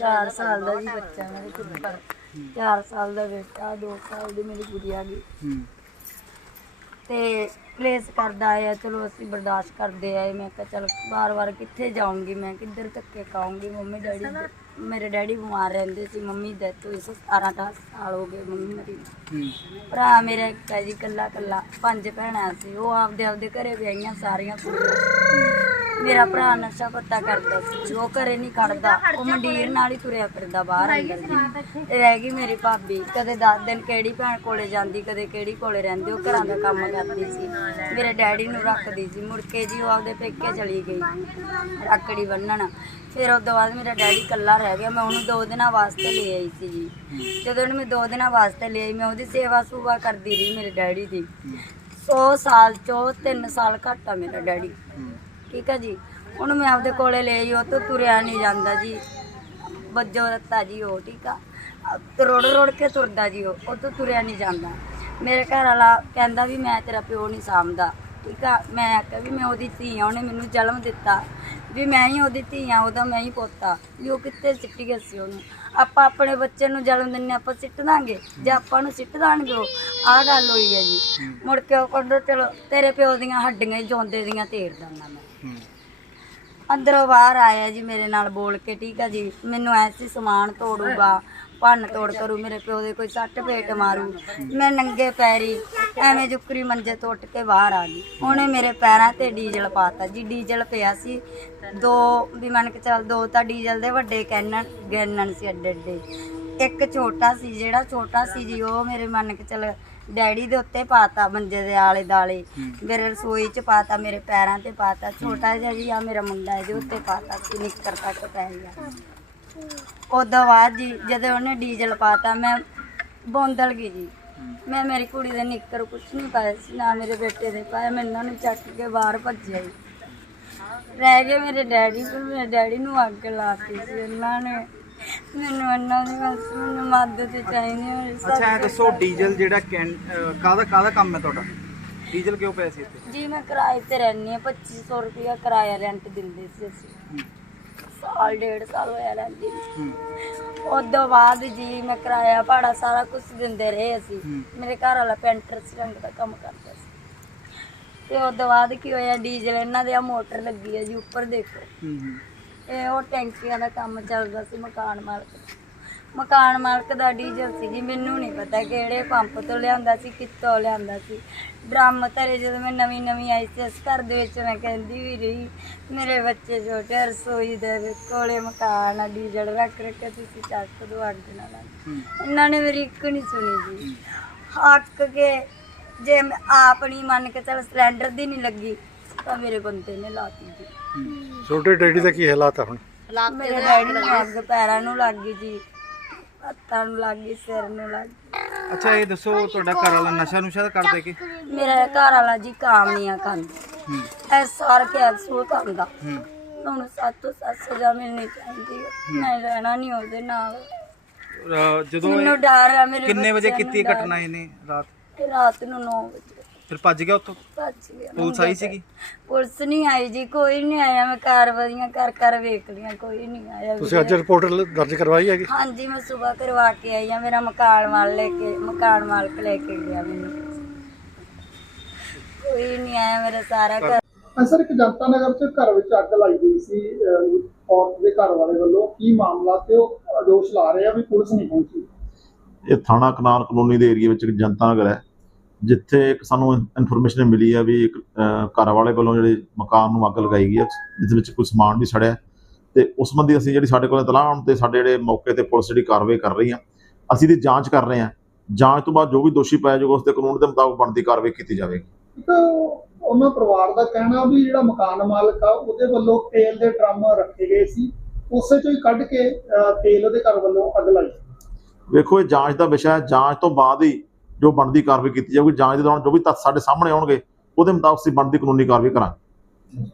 4 ਸਾਲ ਦਾ ਜੀ ਬੱਚਾ ਮੇਰੇ ਪੁੱਤਰ 4 ਸਾਲ ਦਾ ਬੇਟਾ 2 ਸਾਲ ਦੀ ਮੇਰੀ ਗੁੜੀਆ ਗੀ ਹੂੰ। ਤੇ ਪਲੇਸ ਕਰਦਾ ਆਇਆ ਚਲੋ ਅਸੀਂ ਬਰਦਾਸ਼ਤ ਕਰਦੇ ਆਏ। ਮੈਂ ਕਿਹਾ ਚਲ ਵਾਰ-ਵਾਰ ਕਿੱਥੇ ਜਾਊਂਗੀ? ਮੈਂ ਕਿੱਧਰ ਧੱਕੇ ਖਾਊਂਗੀ। ਮੰਮੀ ਡੈਡੀ ਦੇ- ਮੇਰੇ ਡੈਡੀ ਬਿਮਾਰ ਰਹਿੰਦੇ ਸੀ। ਮੰਮੀ ਡੈਥ ਹੋਈ ਸੀ। 17 18 ਸਾਲ ਹੋ ਗਏ ਮੰਮੀ ਮਰੀ ਨੂੰ। ਹੂੰ। ਭਰਾ ਮੇਰਾ ਇੱਕ ਹੈ ਜੀ ਕੱਲਾ ਕੱਲਾ ਪੰਜ ਭੈਣਾਂ ਸੀ। ਉਹ ਆਪਦੇ ਆਪਦੇ ਘਰੇ ਵਿਆਹੀਆਂ ਸਾਰੀਆਂ ਕੁੜੀਆਂ। ਮੇਰਾ ਭਰਾ ਨਸ਼ਾ ਪੱਤਾ ਕਰਦਾ ਸੀ ਉਹ ਘਰੇ ਨਹੀਂ ਖੜਦਾ, ਉਹ ਮੰਡੀਰ ਨਾਲ ਹੀ ਤੁਰਿਆ ਫਿਰਦਾ ਬਾਹਰ ਅੰਦਰ ਜੀ ਤੇ ਰਹਿ ਗਈ ਮੇਰੀ ਭਾਬੀ, ਕਦੇ 10 ਦਿਨ ਕਿਹੜੀ ਭੈਣ ਕੋਲੇ ਜਾਂਦੀ, ਕਦੇ ਕਿਹੜੀ ਕੋਲੇ ਰਹਿੰਦੀ, ਉਹ ਘਰਾਂ ਦਾ ਕੰਮ ਕਰਦੀ ਸੀ। ਮੇਰੇ ਡੈਡੀ ਨੂੰ ਰੱਖਦੀ ਸੀ, ਮੁੜ ਕੇ ਜੀ ਉਹ ਆਪਦੇ ਪੇਕੇ ਚਲੀ ਗਈ ਰੱਕੜੀ ਬੰਨਣ। ਫਿਰ ਉਸ ਤੋਂ ਬਾਅਦ ਮੇਰਾ ਡੈਡੀ ਇਕੱਲਾ ਰਹਿ ਗਿਆ, ਮੈਂ ਉਹਨੂੰ ਦੋ ਦਿਨਾਂ ਵਾਸਤੇ ਲੈ ਆਈ ਸੀ ਜੀ। ਜਦੋਂ ਉਹਨੂੰ ਮੈਂ ਦੋ ਦਿਨਾਂ ਵਾਸਤੇ ਲੈ ਆਈ, ਮੈਂ ਉਹਦੀ ਸੇਵਾ ਸੁਭਾ ਕਰਦੀ ਰਹੀ ਮੇਰੇ ਡੈਡੀ ਦੀ। 100 ਸਾਲ, ਚੋਂ 3 ਸਾਲ ਘੱਟ ਆ ਮੇਰਾ ਡੈਡੀ। ਠੀਕ ਆ ਜੀ? ਉਹਨੂੰ ਮੈਂ ਆਪਦੇ ਕੋਲੇ ਲੈ ਆਈ ਉਹ ਤੋਂ ਤੁਰਿਆ ਨਹੀਂ ਜਾਂਦਾ ਜੀ। ਬੱਜੋ ਰੱਤਾ ਜੀ ਉਹ, ਠੀਕ ਆ? ਅਹ ਰੋੜ ਰੋੜ ਕੇ ਤੁਰਦਾ ਜੀ ਉਹ ਉਹ ਤੋਂ ਤੁਰਿਆ ਨਹੀਂ ਜਾਂਦਾ। ਮੇਰੇ ਘਰ ਵਾਲਾ ਕਹਿੰਦਾ ਵੀ ਮੈਂ ਤੇਰਾ ਪਿਓ ਨਹੀਂ ਸਾਂਭਦਾ, ਠੀਕ ਆ? ਮੈਂ ਆਖਿਆ ਵੀ ਮੈਂ ਉਹਦੀ ਧੀ ਆ, ਉਹਨੇ ਮੈਨੂੰ ਜਨਮ ਦਿੱਤਾ। ਵੀ ਮੈਂ ਹੀ ਉਹਦੀ ਧੀ ਆ, ਉਹਦਾ ਮੈਂ ਹੀ ਪੋਤਾ ਵੀ ਉਹ ਕਿੱਥੇ ਸਿੱਟੀ ਗਿਆ ਸੀ ਉਹਨੂੰ? ਆਪਾਂ ਆਪਣੇ ਬੱਚੇ ਨੂੰ ਜਨਮ ਦਿੰਨੇ ਆਪਾਂ ਸਿੱਟ ਦਾਂਗੇ? ਜੇ ਆਪਾਂ ਨੂੰ ਸਿੱਟ ਦਾਂਗੇ ਉਹ, ਆਹ ਗੱਲ ਹੋਈ ਹੈ ਜੀ। ਮੁੜ ਕੇ ਉਹ ਕਹਿੰਦਾ, ਚਲੋ, ਤੇਰੇ ਪਿਓ ਦੀਆਂ ਹੱਡੀਆਂ ਹੀ ਜੋਂਦੇ ਦੀਆਂ, ਤੇਰ ਦਾਂਗਾ ਮੈਂ। ਅੰਦਰੋਂ ਬਾਹਰ ਆਇਆ ਜੀ ਮੇਰੇ ਨਾਲ ਬੋਲ ਕੇ, ਠੀਕ ਆ ਜੀ। ਮੈਨੂੰ ਐਸੀ ਸਮਾਨ ਤੋੜੂਗਾ, ਭੰਨ ਤੋੜ ਕਰੂ, ਮੇਰੇ ਪਿਓ ਦੇ ਕੋਈ ਸੱਟ ਪੇਟ ਮਾਰੂ, ਮੈਂ ਨੰਗੇ ਪੈਰੀ ਐਵੇਂ ਜੁਕਰੀ ਮੰਜੇ ਤੋਂ ਉੱਠ ਕੇ ਬਾਹਰ ਆ ਗਈ। ਉਹਨੇ ਮੇਰੇ ਪੈਰਾਂ ਤੇ ਡੀਜ਼ਲ ਪਾਤਾ ਜੀ। ਡੀਜ਼ਲ ਪਿਆ ਸੀ। ਦੋ, ਵੀ ਮੰਨ ਕੇ ਚੱਲ ਦੋ ਤਾਂ ਡੀਜ਼ਲ ਦੇ ਵੱਡੇ ਕੈਨਨ, ਗੈਨਨ ਸੀ ਅੱਡੇ ਅੱਡੇ ਇੱਕ ਛੋਟਾ ਸੀ, ਜਿਹੜਾ ਛੋਟਾ ਸੀ ਜੀ, ਉਹ ਮੇਰੇ ਮੰਨ ਕੇ ਚੱਲ ਡੈਡੀ ਦੇ ਉੱਤੇ ਪਾਤਾ ਮੰਜੇ ਦੇ ਆਲੇ ਦਾਲੇ ਮੇਰੇ ਰਸੋਈ 'ਚ ਪਾਤਾ ਮੇਰੇ ਪੈਰਾਂ ਤੇ ਪਾਤਾ। ਛੋਟਾ ਜਿਹਾ ਜੀ ਆ ਮੇਰਾ ਮੁੰਡਾ ਇਹਦੇ ਉੱਤੇ ਪਾਤਾ ਨਿੱਕਰ ਤੱਕ ਪੈ ਗਿਆ। ਉਦੋਂ ਬਾਅਦ ਜੀ ਜਦੋਂ ਉਹਨੇ ਡੀਜ਼ਲ ਪਾਤਾ ਮੈਂ ਬੌਂਦਲ ਗਈ ਜੀ। ਮੈਂ ਮੇਰੀ ਕੁੜੀ ਦੇ ਨਿੱਕਰ ਕੁਛ ਨਹੀਂ ਪਾਇਆ ਸੀ ਨਾ ਮੇਰੇ ਬੇਟੇ ਦੇ ਪਾਇਆ ਮੈਂ ਇਹਨਾਂ ਨੂੰ ਚੱਕ ਕੇ ਬਾਹਰ ਭੱਜਿਆ ਜੀ। ਰਹਿ ਗਏ ਮੇਰੇ ਡੈਡੀ ਕੋਲ ਮੇਰੇ ਡੈਡੀ ਨੂੰ ਅੱਗ ਲਾਤੀ ਸੀ ਉਹਨਾਂ ਨੇ ਮੈਨੂੰ ਇਹਨਾਂ ਦੀ ਬਸ ਮੈਨੂੰ ਮਦਦ ਚਾਹੀਦੀ ਹੈ ਅੱਛਾ ਇਹ ਦੱਸੋ ਡੀਜ਼ਲ ਜਿਹੜਾ ਕੈਨ ਅਹ ਕਾਹਦਾ ਕਾਹਦਾ ਕੰਮ ਹੈ ਤੁਹਾਡਾ? ਡੀਜ਼ਲ ਕਿਉਂ ਪਿਆ ਸੀ ਇੱਥੇ? ਜੀ ਮੈਂ ਕਿਰਾਏ ਤੇ ਰਹਿੰਦੀ ਹਾਂ 2500 ਰੁਪਇਆ ਕਿਰਾਇਆ ਰੈਂਟ ਦਿੰਦੇ ਸੀ ਅਸੀਂ। ਹੂੰ। ਸਾਲ ਡੇਢ ਸਾਲ ਹੋਇਆ ਰਹਿੰਦੀ ਨੂੰ। ਹੂੰ। ਉਦੋਂ ਬਾਅਦ ਜੀ ਮੈਂ ਕਿਰਾਇਆ ਭਾੜਾ ਸਾਰਾ ਕੁਝ ਦਿੰਦੇ ਰਹੇ ਅਸੀਂ। ਹੂੰ। ਮੇਰੇ ਘਰ ਵਾਲਾ ਪੈਂਟਰ ਸੀ ਰੰਗ ਦਾ ਕੰਮ ਕਰਦਾ ਸੀ। ਤੇ ਉਦੋਂ ਬਾਅਦ ਕੀ ਹੋਇਆ ਡੀਜ਼ਲ ਇਹਨਾਂ ਦੇ ਆ ਮੋਟਰ ਲੱਗੀ ਹੈ ਜੀ ਉੱਪਰ ਦੇਖੋ। ਹੂੰ ਹੂੰ। ਇਹ ਉਹ ਟੈਂਕੀਆਂ ਦਾ ਕੰਮ ਚੱਲਦਾ ਸੀ ਮਕਾਨ ਮਾਲਕ। ਮਕਾਨ ਮਾਲਕ ਦਾ ਡੀਜ਼ਲ ਸੀ ਜੀ ਮੈਨੂੰ ਨਹੀਂ ਪਤਾ ਕਿਹੜੇ ਪੰਪ ਤੋਂ ਲਿਆਂਦਾ ਸੀ ਕਿੱਥੋਂ ਲਿਆਂਦਾ ਸੀ। ਡਰਮ ਧਰੇ ਜਦੋਂ ਮੈਂ ਨਵੀਂ ਨਵੀਂ ਆਈ ਸੀ ਇਸ ਘਰ ਦੇ ਵਿੱਚ ਮੈਂ ਕਹਿੰਦੀ ਵੀ ਰਹੀ ਮੇਰੇ ਬੱਚੇ ਛੋਟੇ ਰਸੋਈ ਦੇ ਵਿੱਚ ਕੋਲੇ ਮਕਾਨ ਆ ਡੀਜ਼ਲ ਰੱਖ ਰੱਖ ਕੇ ਤੁਸੀਂ ਚੱਕ ਦੋ ਅੱਗ ਨਾਲ ਇਹਨਾਂ ਨੇ ਮੇਰੀ ਇੱਕ ਨਹੀਂ ਸੁਣੀ ਜੀ। ਹੱਕ ਕੇ ਜੇ ਮੈਂ ਆਪ ਨਹੀਂ ਮੰਨ ਕੇ ਚੱਲ ਸਿਲੰਡਰ ਦੀ ਨਹੀਂ ਲੱਗੀ ਤਾਂ ਮੇਰੇ ਬੰਦੇ ਨੇ ਲਾਤੀ ਜੀ। ਛੋਟੇ ਡੈਡੀ ਦਾ ਕੀ ਹਾਲਾਤ ਆ ਹੁਣ? ਮੇਰੇ ਡੈਡੀ ਨੂੰ ਅੱਗ ਪੈਰਾਂ ਨੂੰ ਲੱਗ ਗਈ ਜੀ ਹੱਥਾਂ ਨੂੰ ਲੱਗ ਗਈ ਸਿਰ ਨੂੰ ਲੱਗ ਗਈ। ਅੱਛਾ ਇਹ ਦੱਸੋ ਤੁਹਾਡਾ ਘਰ ਵਾਲਾ ਨਸ਼ਾ ਨੁਸ਼ਾ ਕਰਦੇ ਕਿ? ਮੇਰਾ ਘਰ ਵਾਲਾ ਜੀ ਕਾਮਣੀਆਂ ਖਾਂਦਾ ਹੂੰ ਐ ਸਾਰ ਕੈਪਸੂਲ ਹੂੰ ਹੁਣ ਸੱਤ ਸੱਤ ਸਜ਼ਾ ਮਿਲਣੀ ਚਾਹੀਦੀ ਮੈਂ ਰਹਿਣਾ ਨਹੀਂ ਉਹਦੇ ਨਾਲ। ਜਦੋਂ ਮੈਨੂੰ ਡਰ ਆ ਮੇਰੇ ਕਿੰਨੇ ਵਜੇ ਕੀਤੀ। ਘਟਨਾ ਇਹਨੇ ਰਾਤ? ਰਾਤ ਨੂੰ 9 ਵਜੇ। ਫਿਰ ਭੱਜ ਗਿਆ ਉੱਥੋਂ? ਭੱਜ ਗਿਆ ਪੁਲਿਸ ਆਈ ਸੀਗੀ? ਪੁਲਿਸ ਨਹੀਂ ਆਈ ਜੀ ਕੋਈ ਨਹੀਂ ਆਇਆ ਮੈਂ ਕਾਰਵਾਈਆਂ ਕਰ ਕਰ ਵੇਖ ਲੀਆਂ ਕੋਈ ਨਹੀਂ ਆਇਆ ਤੁਸੀਂ ਅੱਜ ਰਿਪੋਰਟ ਲ- ਦਰਜ ਕਰਵਾਈ ਹੈਗੀ? ਹਾਂਜੀ ਮੈਂ ਸਵੇਰ ਕਰਵਾ ਕੇ ਆਈ ਆ ਮੇਰਾ ਮਕਾਨ ਮਾਲ ਲੈ ਕੇ ਮਕਾਨ ਮਾਲਕ ਲੈ ਕੇ ਗਿਆ ਮੈਨੂੰ। ਕੋਈ ਨਹੀਂ ਆਇਆ ਮੇਰਾ ਸਾਰਾ ਘਰ। ਸਰ ਇੱਕ ਜਨਤਾ ਨਗਰ ਚ ਘਰ ਵਿੱਚ ਅੱਗ ਲਾਈ ਗਈ ਸੀ ਅਹ, ਔਰਤ ਦੇ ਘਰ ਵਾਲੇ ਵੱਲੋਂ। ਕੀ ਮਾਮਲਾ ਤੇ ਉਹ ਦੋਸ਼ ਲਾ ਰਹੇ ਆ ਵੀ ਪੁਲਿਸ ਨਹੀਂ ਪਹੁੰਚੀ? ਇਹ ਥਾਣਾ ਕਨਾਲ ਕਲੋਨੀ ਦੇ ਏਰੀਆ ਵਿੱਚ ਇੱਕ ਜਨਤਾ ਨਗਰ ਹੈ। ਜਿੱਥੇ ਇੱਕ ਸਾਨੂੰ ਇਨਫੋਰਮੇਸ਼ਨ ਮਿਲੀ ਹੈ ਵੀ ਇੱਕ ਘਰ ਵਾਲੇ ਵੱਲੋਂ ਜਿਹੜੇ ਮਕਾਨ ਨੂੰ ਅੱਗ ਲਗਾਈ ਗਈ ਹੈ ਜਿਸ ਵਿੱਚ ਕੋਈ ਸਮਾਨ ਵੀ ਸੜਿਆ। ਤੇ ਉਸ ਸੰਬੰਧੀ ਅਸੀਂ ਜਿਹੜੀ ਸਾਡੇ ਕੋਲ ਇਤਲਾਹ ਆਉਣ ਤੇ ਸਾਡੇ ਜਿਹੜੇ ਮੌਕੇ ਤੇ ਪੁਲਿਸ ਜਿਹੜੀ ਕਾਰਵਾਈ ਕਰ ਰਹੀ ਆ ਅਸੀਂ ਦੀ ਜਾਂਚ ਕਰ ਰਹੇ ਹਾਂ ਜਾਂਚ ਤੋਂ ਬਾਅਦ ਜੋ ਵੀ ਦੋਸ਼ੀ ਪਾਇਆ ਜਾਊਗਾ ਉਸ ਦੇ ਕਾਨੂੰਨ ਦੇ ਮੁਤਾਬਕ ਬਣਦੀ ਕਾਰਵਾਈ ਕੀਤੀ ਜਾਵੇਗੀ। ਉਹਨਾਂ ਪਰਿਵਾਰ ਦਾ ਕਹਿਣਾ ਵੀ ਜਿਹੜਾ ਮਕਾਨ ਮਾਲਕ ਆ ਉਹਦੇ ਵੱਲੋਂ ਤੇਲ ਦੇ ਡਰਮ ਰੱਖੇ ਗਏ ਸੀ। ਉਸੇ ਚੋਂ ਹੀ ਕੱਢ ਕੇ ਤੇਲ ਉਹਦੇ ਘਰ ਵੱਲੋਂ ਅੱਗ ਲਾਈ। ਵੇਖੋ ਇਹ ਜਾਂਚ ਦਾ ਵਿਸ਼ਾ ਹੈ। ਜਾਂਚ ਤੋਂ ਬਾਅਦ ਹੀ ਜੋ ਬਣਦੀ ਕਾਰਵਾਈ ਕੀਤੀ ਜਾਊਗੀ ਜਾਂਚ ਦੇ ਦੌਰਾਨ ਜੋ ਵੀ ਤੱਥ ਸਾਡੇ ਸਾਹਮਣੇ ਆਉਣਗੇ, ਉਹਦੇ ਮੁਤਾਬਕ ਅਸੀਂ ਬਣਦੀ ਕਾਨੂੰਨੀ ਕਾਰਵਾਈ ਕਰਾਂਗੇ।